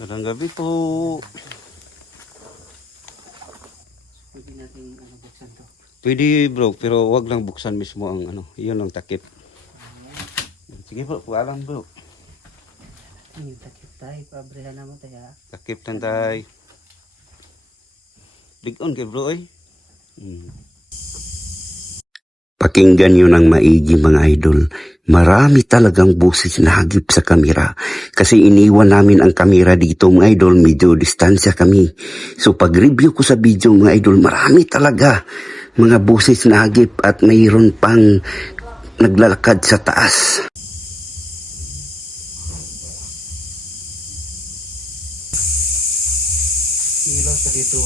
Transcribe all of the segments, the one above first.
Magandang gabi po. Pwede natin buksan to. Pwede bro, pero wag lang buksan mismo ang iyon ang takip. Sige bro, paalam bro. Yung takip tayo, pabrihan naman tayo. Takip tantay. Ligon kay bro eh. Pakinggan nyo ng maigi mga idol. Marami talagang busis na hagip sa kamera. Kasi iniwan namin ang kamera dito mga idol. Medyo distansya kami. So pag-review ko sa video mga idol, marami talaga mga busis na hagip at mayroon pang naglalakad sa taas. Ilaw sa dito.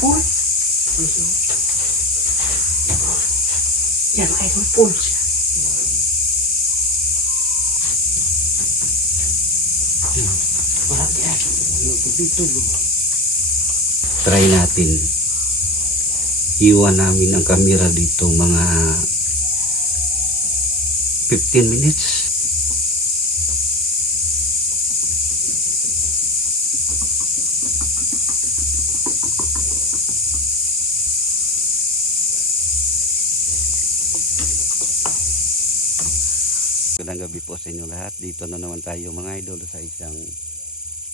Pool? Yan, idol pool siya. Wala yan. Dito. Try natin. Iwan namin ang kamera dito mga 15 minutes. Magandang gabi po sa inyo lahat. Dito na naman tayo mga idol sa isang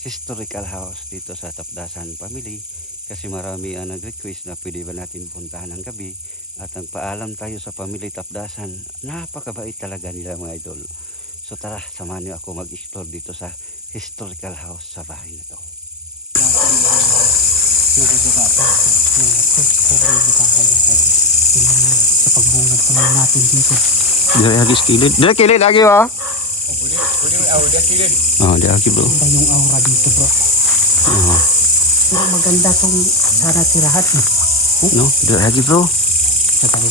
historical house dito sa Tapdasan Family. Kasi marami ang nag-request na pwede ba natin puntahan ng gabi. At nagpaalam tayo sa Family Tapdasan. Napakabait talaga nila mga idol. So tara, samahan niyo ako mag-explore dito sa historical house sa bahay na to. Sa pagbungad pa lang natin dito. Dari hagis kilid. Dari kilid lagi wa. Dia kilid. Oh, di lagi bro. Ganda yung aura dito bro. Oh. Pero maganda tong sana tirahat no. No, dari lagi bro. Sa tabi.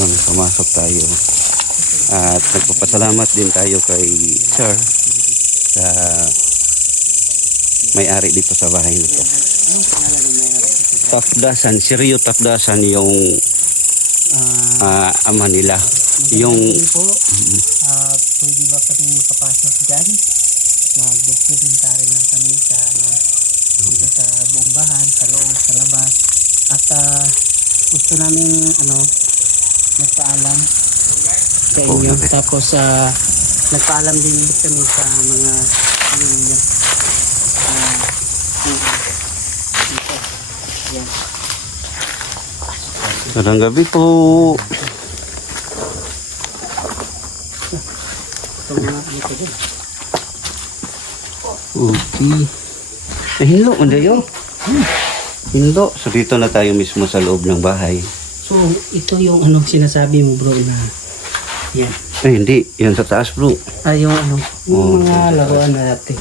Yun, pumasok tayo. At nagpapasalamat din tayo kay Sir sa may-ari dito sa bahay nito. Anong pangalan ng may-ari? Tapdasan, Seryo Tapdasan yung ama nila. Yung po, pwede ba kami makapasok dyan? Mag-documentary lang kami sa, dito sa buong bahay, sa loob, sa labas. At gusto namin nagpaalam sa inyo. Tapos nagpaalam din kami sa mga ninyo. Yan. magandang gabi po. Ito mga ko din. Okay. Hinlo, mandayo. Hinlo. So dito na tayo mismo sa loob ng bahay. So ito yung sinasabi mo bro na yan. Eh hindi, yan sa taas bro. Yung Oh, yung mga laruan na natin.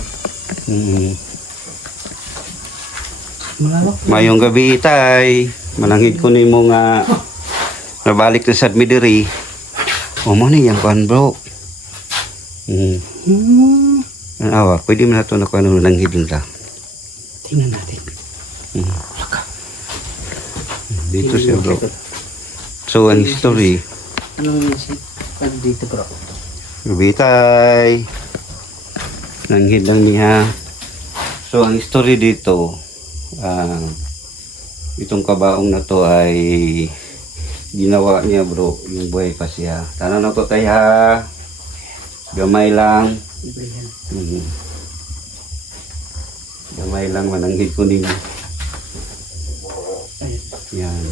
Malawak. Mayong gabi tay. Manangit ko ni mo nga nabalik na sa Midiri. O mo ni yang kan bro. Awa, pwede mo na ito na kung ano nanghid lang. Tingnan natin. Dito siya bro. So ang history. Anong dito bro? Gabi tay. Nanghid lang niya. So ang history dito, itong kabaong na to ay ginawa niya bro, yung buhay pa siya. Tanan na to tayo ha. Gamay lang. Gamay lang, mananghid ko ninyo. Yan.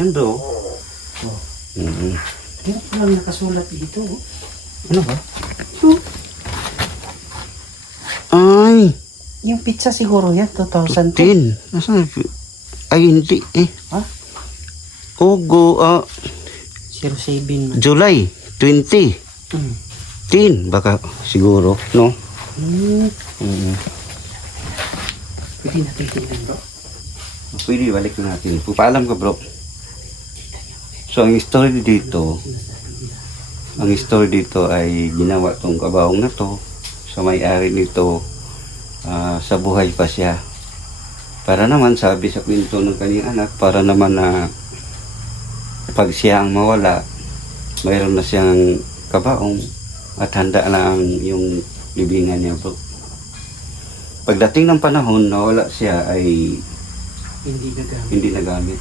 Yan bro. Ano lang nakasulat dito? Ano ba? Ay! Yung pizza siguro yan, 2010. 10. Nasaan? Ay, hindi eh. Ha? Ogo, 07 man. July 20. 10 baka siguro, no? Pwede natin tingnan bro. Pwede balik na natin. Paalam ka bro. So ang story dito ay ginawa tong kabaong na to sa may-ari nito sa buhay pa siya. Para naman sabi sa kwento ng kanyang anak, para naman na pag siya ang mawala, mayroon na siyang kabaong at handa na ang yung libingan niya bro. Pagdating ng panahon na wala siya ay Hindi nagamit. hindi nagamit.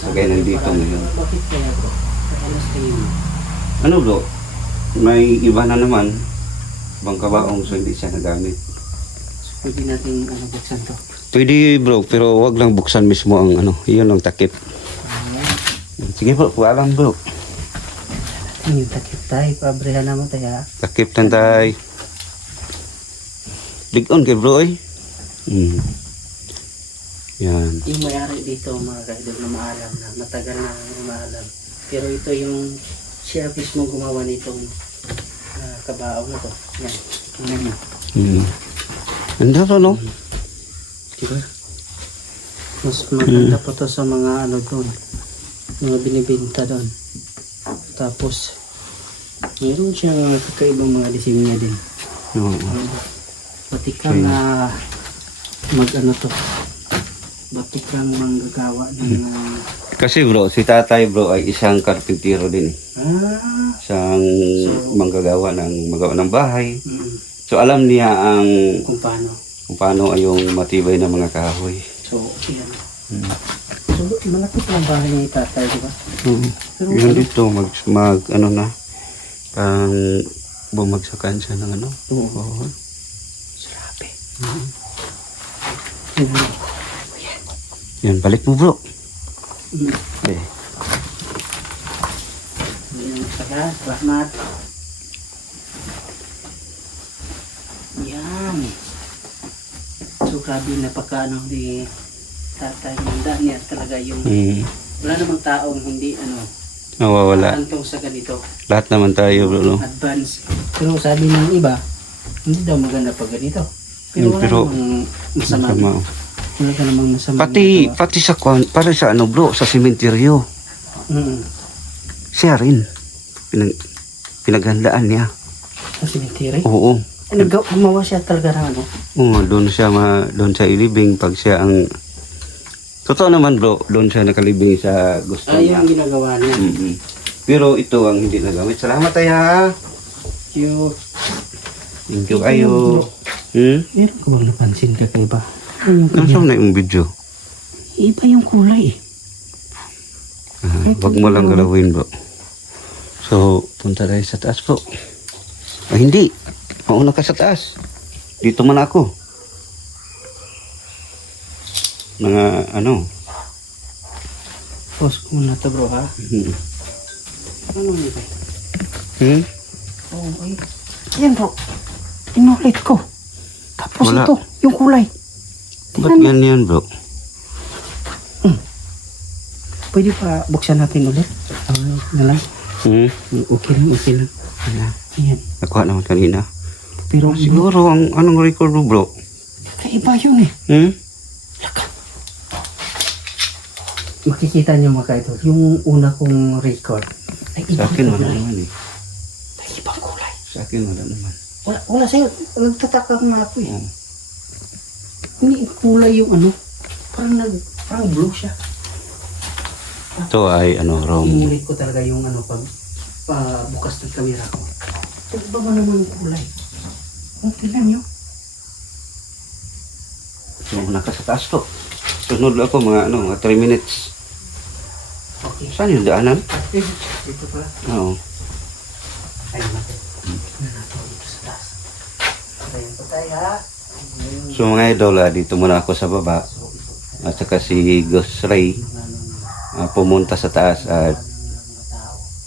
Kagaya nandito ngayon. Bakit kaya bro? Kaya mas tingin mo. Ano bro? May iba na naman ibang kabaong so hindi siya nagamit. So, pwede natin buksan to. Pwede bro, pero wag lang buksan mismo ang iyon ang takip. Ayan. Sige bro, alam bro. Yung takip tayo. Pabrihan naman tayo ha. Takip tantay. Ligon kay bro eh. Yan. Yung may-ari dito mga kaidol na maalam na matagal na maalam. Pero ito yung siya mismo gumawa nitong kabaong na to. Yan. Tingnan nyo. Ang daro no? Diba? Mas maganda pa to sa mga doon. Mga binibenta doon. Tapos, mayroon siyang kakaibang mga disenyo din. Oo. Pati kang mag to. Batik kang manggagawa ng Kasi bro, si tatay bro ay isang karpintero din eh. Isang manggagawa magawa ng bahay. So alam niya ang Kung paano ay yung matibay na mga kahoy. So, yan. So, malaki pa ang bahay ni tatay, di ba? Pero Yun dito, na, pang bumagsakan siya ng Oo. Sarape. Yan, balik mo bro. Eh. Rahmat. Yan. So, grabe napakaano ni tatay. Handa niya talaga yung wala namang taong hindi Nawawala. antong sa ganito. Lahat naman tayo bro, no? Advance. Pero sabi ng iba, hindi daw maganda pag ganito. Pero wala Pero, namang masama. Masama. Wala ka namang masama. Pati sa para sa bro, sa sementeryo. Siya rin. Pinaghandaan niya. Sa cemetery? Oo. Gumawa siya talaga ng Oo, doon sa ilibing pag siya ang totoo naman bro, doon siya nakalibing sa gusto niya. yung ginagawa niya. Pero ito ang hindi nagamit. Salamat tayo ha. Yung Thank you kayo. meron ka bang napansin ka kay ba? Nasaan na yung video? Iba yung kulay eh. Wag mo lang galawin bro. So, punta tayo sa taas bro. Hindi. Mauna ka sa taas. Dito man ako. Mga Pause ko muna to bro ha. Ano yun ba? Oh, ay. Yan bro. Inulit ko. Tapos Wala. ito, yung kulay. Ba't ganyan bro? Pwede pa buksan natin ulit? Na lang. Okay lang. Ayan. Nakuha naman kanina. Pero Siguro ang anong record mo bro? kaiba yun eh. Makikita niyo mga ito, yung una kong record ay Sa ibang akin wala kulay. naman eh. Ay ibang kulay. Sa akin wala naman. Wala sa'yo. Nagtataka nga ako eh. Oo. Hindi kulay yung parang blue siya. Ito ay Rome. Inulit ko talaga yung pag bukas ng kamera ko. Iba ba naman yung kulay? Kung tingnan nyo. So, naka sa taas to. Sunod lang ako mga 3 minutes. Okay. Saan yung daanan? Dito pala. Oo. Ayun natin. Tingnan natin dito sa taas. Ayan po tayo ha. So mga idol, dito muna ako sa baba. At saka si Ghost Ray pumunta sa taas at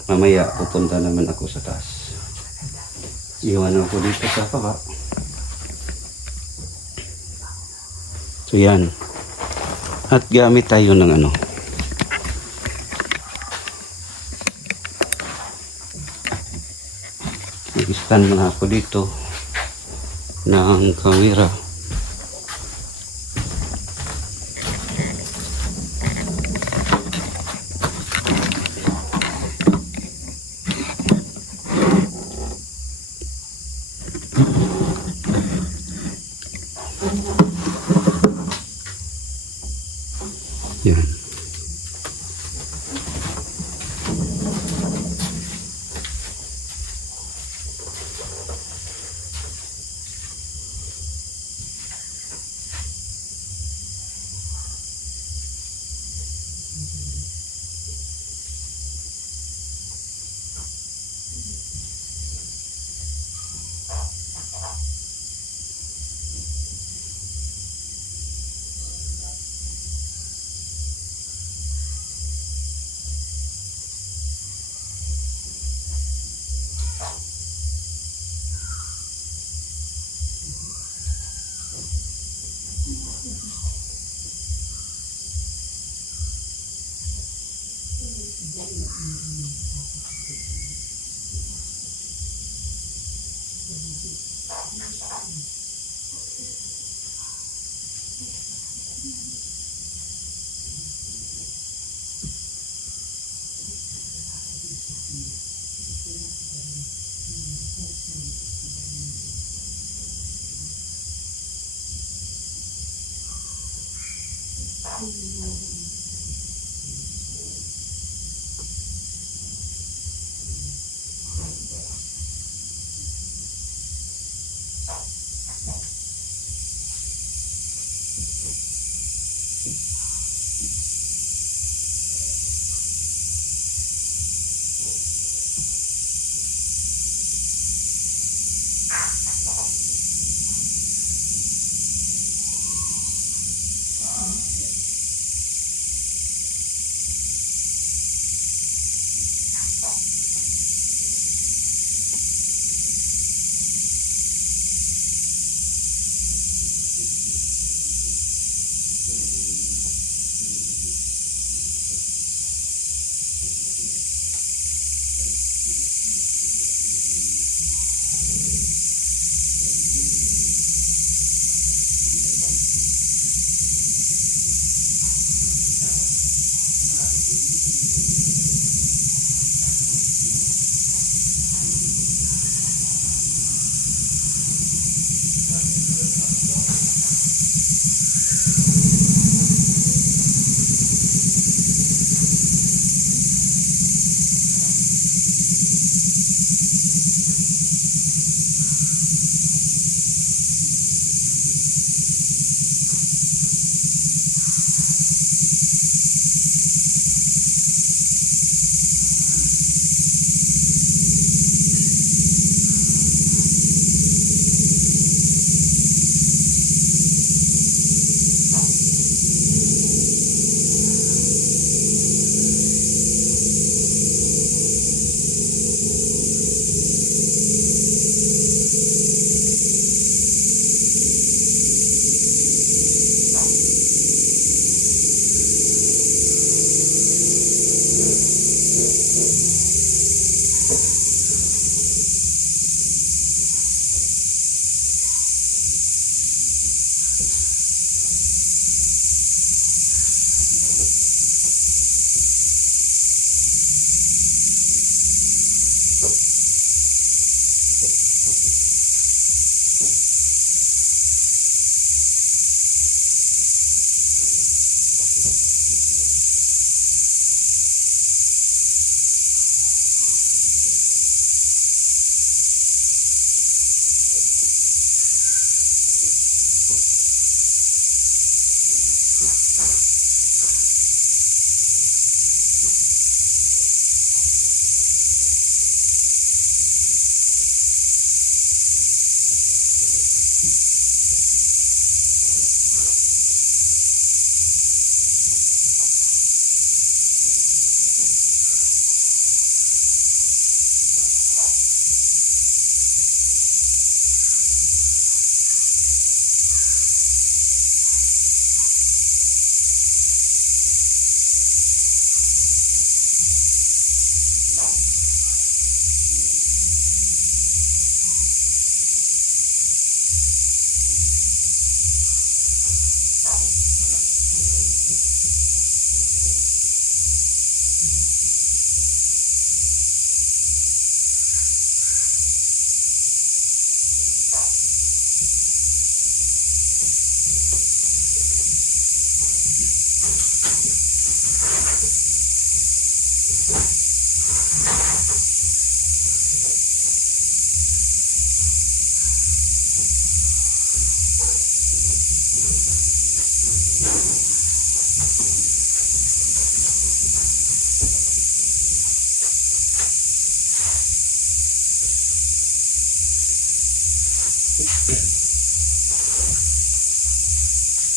mamaya pupunta naman ako sa taas. Iwan ako dito sa baba. So yan. At gamit tayo ng Nag-stand muna ako dito ng camera. Yan.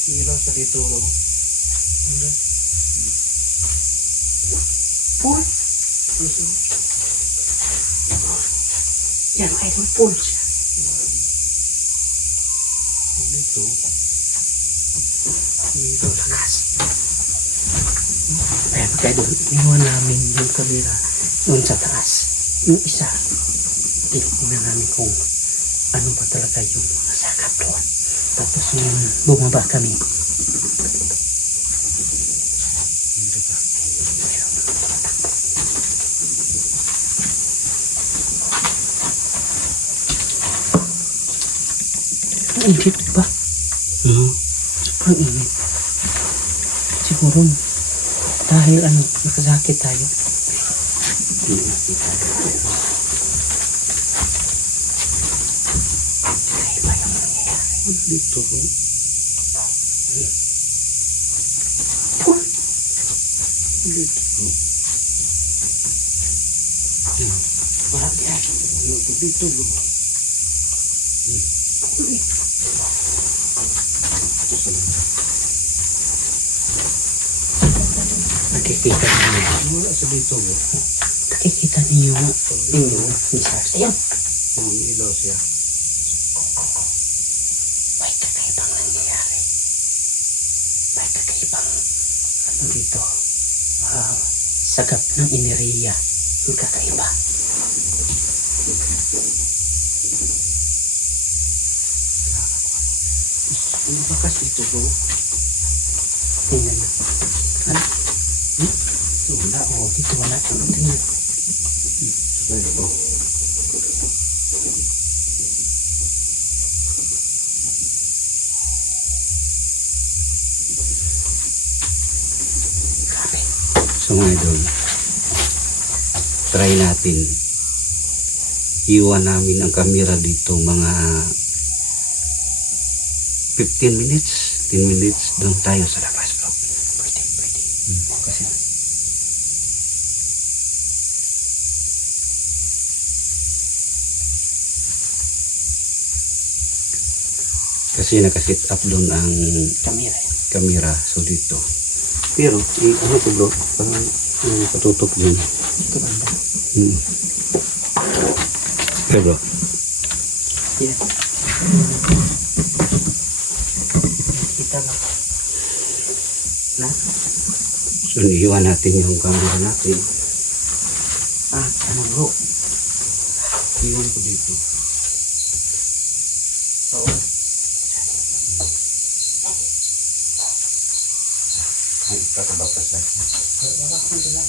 Ilaw sa dito. Pool. Yan, idol pool siya. Dito. Ilaw sa taas. Ayan, idol. Iniwan namin yung kamera doon sa taas. Yung isa, tingnan namin kung ano ba talaga yung mga sakap doon. Tapos yung bumaba kami. Ang init ba? Sobrang init. siguro. Dahil nakasakit tayo. Kakaiba yung nangyayari. Dito bro. Dito bro. Wala yan. Dito bro. Nakikita niyo. Wala sa dito bro. Nakikita niyo. Ni Sars. Ayun. Yung ilaw siya. May kakaibang nangyayari. May kakaibang dito. Sagap ng enerhiya. Ang kakaiba. Ano ba kasi ito bro? Tingnan na. Wala. Dito wala. Tingnan. Ito. Grabe. So mga idol, try natin. Iwan namin ang camera dito mga 15 minutes, 10 minutes doon tayo sa labas bro. Pwede. Kasi kasi nakasit up doon ang Kamera. camera, so dito. Pero, ano to bro? Parang patutok din. Ito banda. Okay bro. Yan. Kita ba? Na? So, iiwan natin yung camera natin. Ano bro? Iwan ko dito. Oo. Ay, kakabakas lang. Wala akong dala.